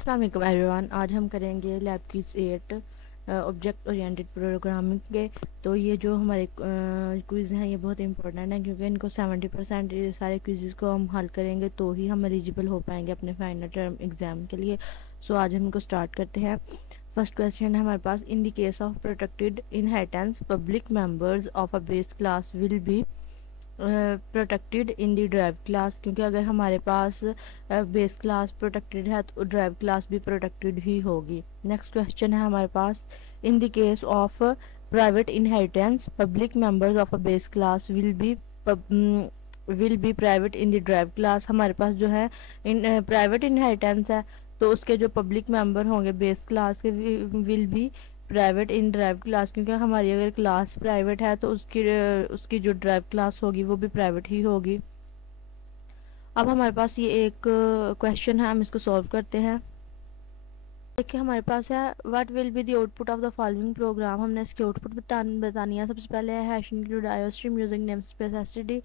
अस्सलाम वालेकुम एवरीवन। आज हम करेंगे lab quiz 8 object oriented programming के। तो ये जो हमारे क्विज़ हैं ये बहुत इंपॉर्टेंट है, क्योंकि इनको 70% सारे क्विज़ को हम हल करेंगे तो ही हम एलिजिबल हो पाएंगे अपने फाइनल टर्म एग्ज़ाम के लिए। सो आज हम इनको स्टार्ट करते हैं। फर्स्ट क्वेश्चन है हमारे पास, in the case of protected inheritance public members of a base class will be protected in the derived class. क्योंकि अगर हमारे पास बेस क्लास प्रोटेक्टेड है तो ड्राइव क्लास भी प्रोटेक्टेड ही होगी। नेक्स्ट क्वेश्चन है हमारे पास, in the case of private inheritance public members of a base class will be private in the derived class. हमारे पास जो है इन प्राइवेट इनहेरिटेंस है तो उसके जो पब्लिक मेंबर होंगे बेस क्लास के will be private in drive class. क्योंकि हमारी अगर क्लास प्राइवेट है तो उसकी जो ड्राइव क्लास होगी वो भी प्राइवेट ही होगी। अब हमारे पास ये एक क्वेश्चन है, हम इसको सॉल्व करते हैं। देखिए हमारे पास है, what will be the output of the following programme. हमने इसकी आउटपुट बतानी है। सबसे पहले है hash include iostream using name space STD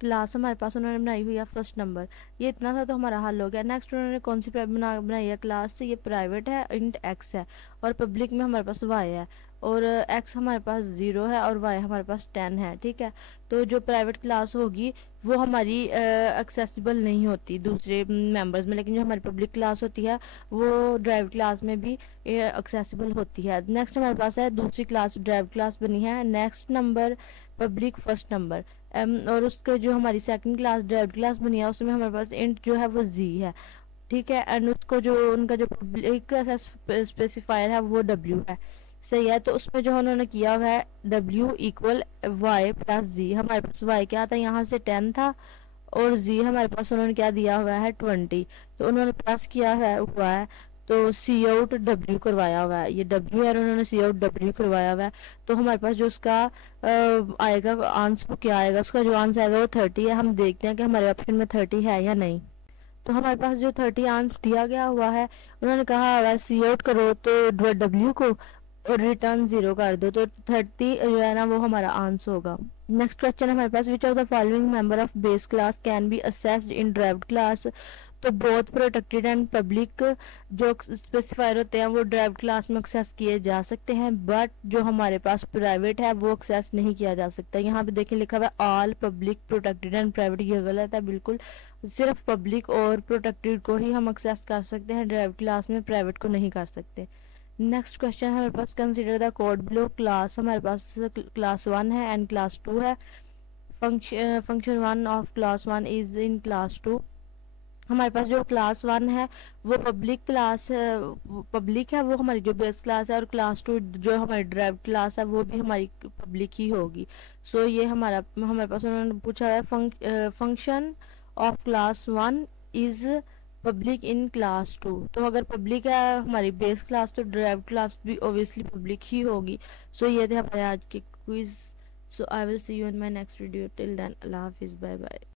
class हमारे पास उन्होंने बनाई हुई है फर्स्ट नंबर। ये इतना था तो हमारा हल हो गया। नेक्स्ट उन्होंने कौन सी बनाई है क्लास से, ये प्राइवेट है, इंट एक्स है और पब्लिक में हमारे पास वाई है और एक्स हमारे पास 0 है और वाई हमारे पास 10 है। ठीक है, तो जो प्राइवेट क्लास होगी वो हमारी एक्सेसिबल नहीं होती दूसरे मेंबर्स में, लेकिन जो हमारी पब्लिक क्लास होती है वो ड्राइव क्लास में भी एक्सेसिबल होती है। नेक्स्ट हमारे पास है दूसरी क्लास ड्राइव क्लास बनी है, next number public first number. और उसके जो हमारी सेकंड क्लास ड्राइव क्लास बनी है उसमें हमारे पास इंट जो है वो जी है। ठीक है, एंड उसको जो उनका जो पब्लिक स्पेसिफायर है वो डब्ल्यू है। सही है, तो उसमें जो उन्होंने किया हुआ है डब्ल्यू इक्वल वाई प्लस जी। हमारे पास वाई क्या था, यहाँ से 10 था और जी हमारे पास उन्होंने क्या दिया हुआ है 20, तो उन्होंने प्लस किया हुआ है तो सी आउट डब्ल्यू करवाया हुआ है। ये डब्ल्यू है और उन्होंने सी आउट डब्ल्यू करवाया हुआ है। तो हमारे पास जो उसका आएगा आंसर वो क्या आएगा, उसका जो आंसर आएगा वो 30 है। हम देखते हैं कि हमारे ऑप्शन में 30 है या नहीं। तो हमारे पास जो 30 आंसर दिया गया हुआ है, उन्होंने कहा हुआ सी आउट करो तो डब्ल्यू को और रिटर्न 0 कर दो, तो 30 जो है ना वो हमारा आंसर होगा। नेक्स्ट क्वेश्चन हमारे पास, which of the following member of base class can be accessed in derived class. तो बोथ प्रोटेक्टेड एंड पब्लिक जो स्पेसिफायर होते हैं वो ड्राइव्ड क्लास में एक्सेस किए जा सकते हैं, बट जो हमारे पास प्राइवेट है वो एक्सेस नहीं किया जा सकता। यहाँ पे देखिए लिखा हुआ है all public protected and private, ये गलत है बिल्कुल। सिर्फ पब्लिक और प्रोटेक्टेड को ही हम एक्सेस कर सकते हैं ड्राइव्ड क्लास में, प्राइवेट को नहीं कर सकते। नेक्स्ट क्वेश्चन हमारे पास, consider the code below class. हमारे पास क्लास 1 है एंड क्लास 2 है। Function 1 of class 1 is in class 2। हमारे पास जो क्लास 1 है वो पब्लिक क्लास पब्लिक है, वो हमारी जो बेस क्लास है, और क्लास 2 जो हमारी ड्राइव क्लास है वो भी हमारी पब्लिक ही होगी। सो ये हमारे पास उन्होंने पूछा है function of class 1 is public in class 2। तो अगर पब्लिक है हमारी बेस क्लास तो ड्राइव क्लास भी ऑब्वियसली पब्लिक ही होगी। सो ये थे हमारे आज के quiz. So I will see you in my next video, till then अल्लाह हाफिज़, बाय बाय।